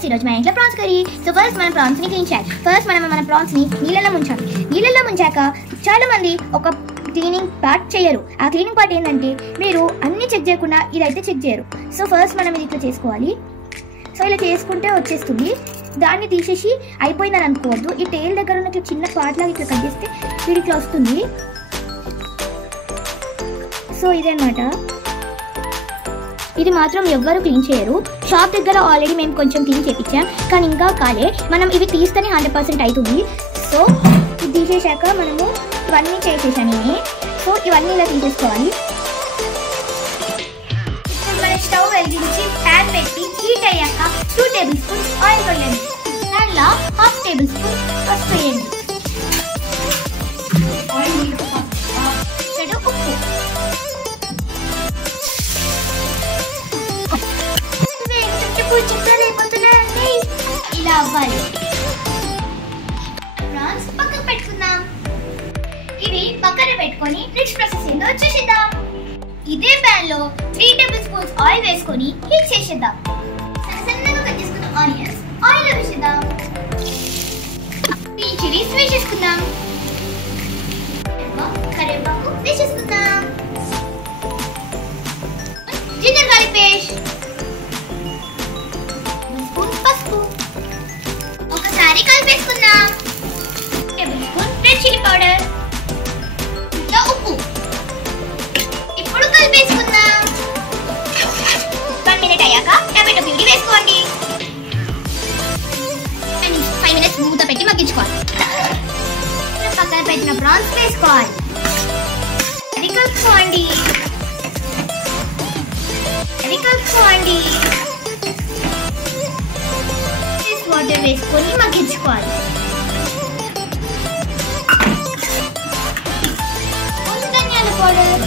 Friends, ఈరోజు మన ఇంట్లో ప్రాన్స్ కర్రీ. సో ఫస్ట్ మనం ప్రాన్స్ని క్లీన్ చేయాలి. ఫస్ట్ మనం మన ప్రాన్స్ని నీళ్ళలో ముంచాలి. నీళ్ళలో ముంచాక చాలా మంది ఒక క్లీనింగ్ పార్ట్ చేయరు. ఆ క్లీనింగ్ పార్ట్ ఏంటంటే మీరు అన్ని చెక్ చేయకుండా ఇదైతే చెక్ చేయరు. సో ఫస్ట్ మనం ఇది ఇట్లా చేసుకోవాలి. సో ఇలా చేసుకుంటే వచ్చేస్తుంది. దాన్ని తీసేసి అయిపోయిందని అనుకోవద్దు. ఈ టైల్ దగ్గర ఉన్న ఇట్లా చిన్న పార్ట్ లాగా ఇట్లా కట్ చేస్తే ఇది ఇట్లా వస్తుంది. సో ఇదన్నమాట. ఇది మాత్రం ఎవ్వరు క్లీన్ చేయరు. షాప్ దగ్గర ఆల్రెడీ మేము కొంచెం క్లీన్ చేయించాం, కానీ ఇంకా కాలే. మనం ఇవి తీస్తేనే 100% అవుతుంది. సో ఇది తీసేసాక మనము ఇవన్నీ చేసేసాను నేనే. సో ఇవన్నీ ఇలా తీసేసుకోవాలి. ఇప్పుడు మన స్టవ్ వెలిగించి ప్యాన్ పెట్టి హీట్ అయ్యాక 2 టేబుల్ స్పూన్స్ ఆయిల్ వేయండి. దాంట్లో 1/2 టేబుల్ స్పూన్ పసుపు వేయండి. ఉప్పు ఇలా అవ్వాలి. ప్రాన్స్ పక్కకు పెట్టుకుందాం. ఇవి పక్కన పెట్టుకొని నెక్స్ట్ ప్రాసెస్ ఏంటో వచ్చేసేద్దాం. ఇదే ప్యాన్ లో 3 టేబుల్ స్పూన్స్ ఆయిల్ వేసుకొని హీట్ చేసేద్దాం. సన్నగా కట్ చేసుకున్న ఆనియన్స్ ఆయిల్ లో వేసేద్దాం. ఈ చిల్లీస్ వేసేసుకుందాం. కరివేపాకు వేసేసుకుందాం. జింజర్ గార్లిక్ పేస్ట్, పసుపు, ఒకసారి కలిపేసుకుందాం. Table spoon red chilli powder, ఇంకా ఉప్పు. ఇప్పుడు కలిపేసుకుందాం. 1 మినిట్ అయ్యాక టమాటో ప్యూరీ వేసుకోండి. 5 మినిట్స్ మూత పెట్టి మగ్గించుకోవాలి. పక్కన పెట్టిన ప్రాన్స్ వేసుకోవాలి. అది కలుపుకోండి. వాటర్ వేసుకొని మగ్గించుకోవాలి. ధనియాల పౌడర్,